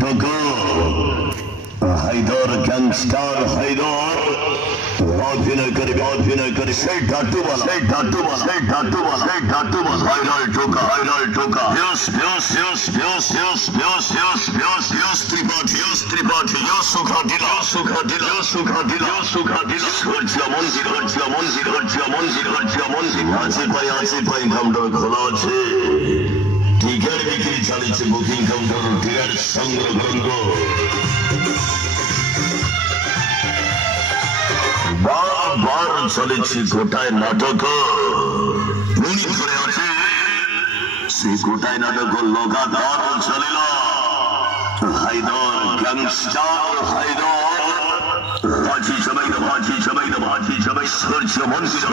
टोको হায়দার গ্যাংস্টার হায়দার অভিনয় করে সেই ধাতু বলা ভাইরাল টোকা ত্রিপাঠী সুখা দিলা মন্দির আছে পাই কাউন্টার খোলা আছে টিকিট বিক্রি চালিয়েছে বুকিং কাউন্টার টিকিট সংগ্রহ বারবার চলেছে গোটায় নাটক ধরে আছে সেই গোটায় নাটক লগাতার চলিল হায়দার গ্যাংস্টার হায়দার বাজি সবাই সূর্য মন্দির